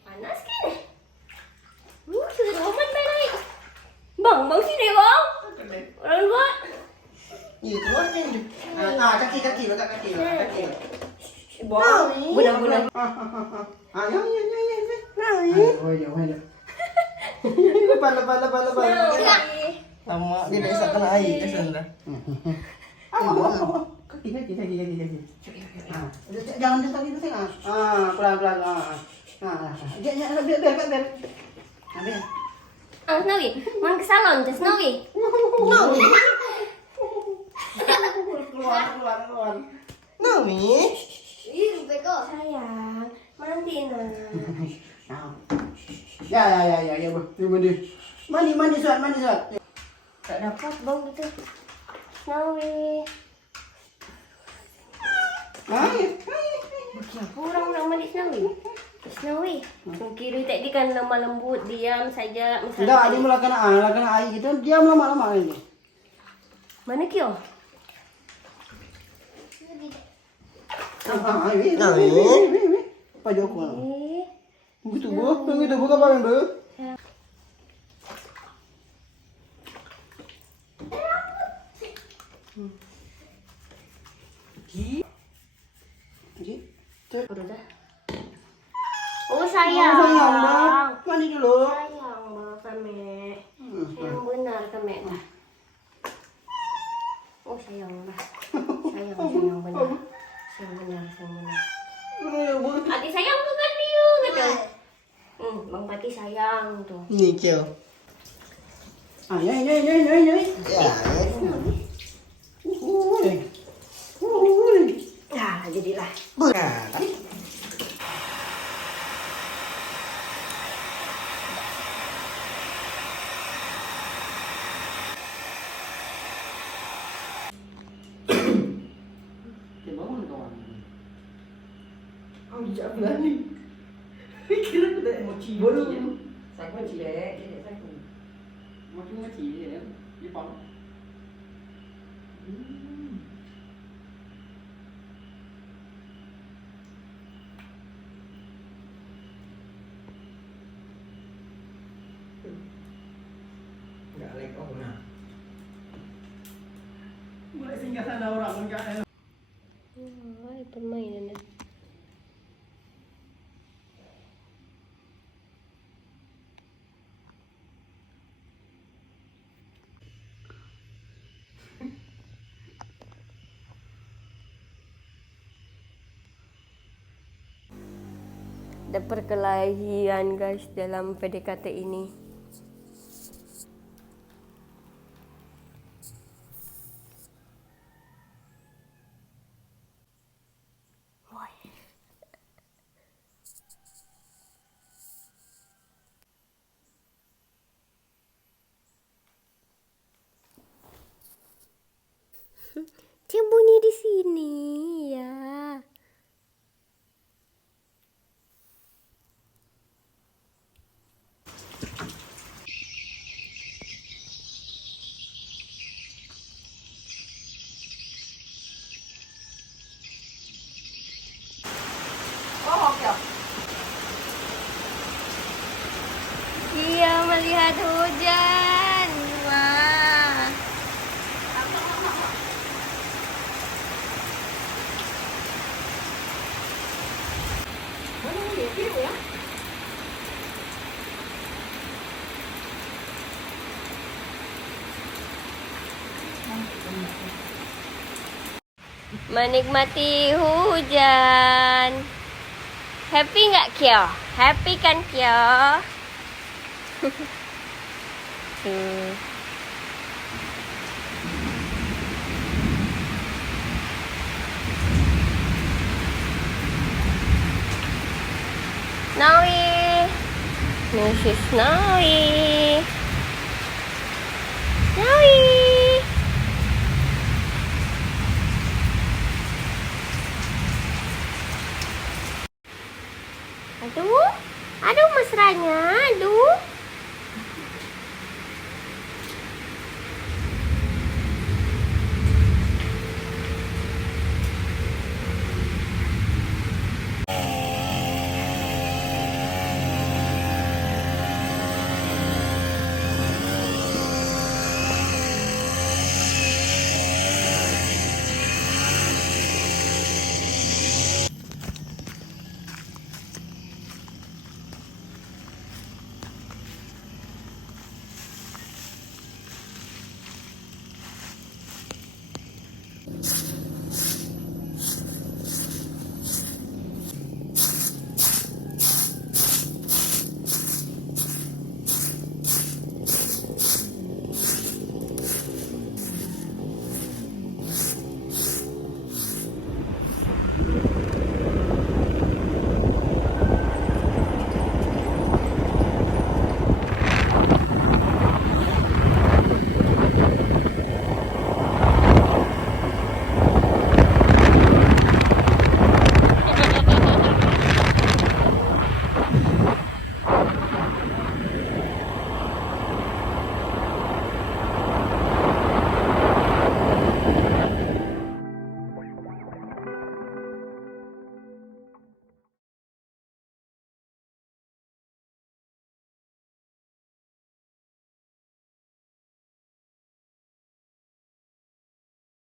Panas kan? Sudah aman naik. Bang sini bang. Orang luar. Itu aja. Kaki letak kaki. Bang, benar-benar. Ya. Lepas. Lama dia dah isap kena air ke sana. Kaki. Jangan deketin ah. Pelan-pelan. Biar. Snowy, mau ke salon tuh Snowy. Keluar. Naomi. Sayang, mandi nak. Ya, mandi suat. Tak dapat bau gitu. Snowy. Siapa orang mandi Snowy? Snowy, kira tadi kan lemah lembut, diam saja. Enggak, dia melakukan air gitu, diam lama-lama ini. Mana Kyo? Ini. Pak Joko. Begitu Bu kapan Bu? Udah dah. Oh sayang. Sayang, Bang. Mandi dulu. Sayang Bang kami. Sayang benar kami. Oh sayang Bang. Sayang benar. Sayang benar. Adik sayang tuh kan dia gitu. Bang Pati sayang tuh. Ini Kyo. Ini. Ya. Nah, jadilah. Benar. Bangun kawan. Jangan berani. Kira kita emosi baru. Saya pun cilek, saya pun. Makin emosi dia, dia pang. Enggak like orang. Mulai singgah sana orang enggak. Permainan. Ada perkelahian guys dalam PDKT ini. Dia bunyi di sini ya. Dia melihat hujan. Wah. Menikmati hujan. Happy nggak Kyo? Happy kan Kyo? Tuh. Snowy. This is Snowy.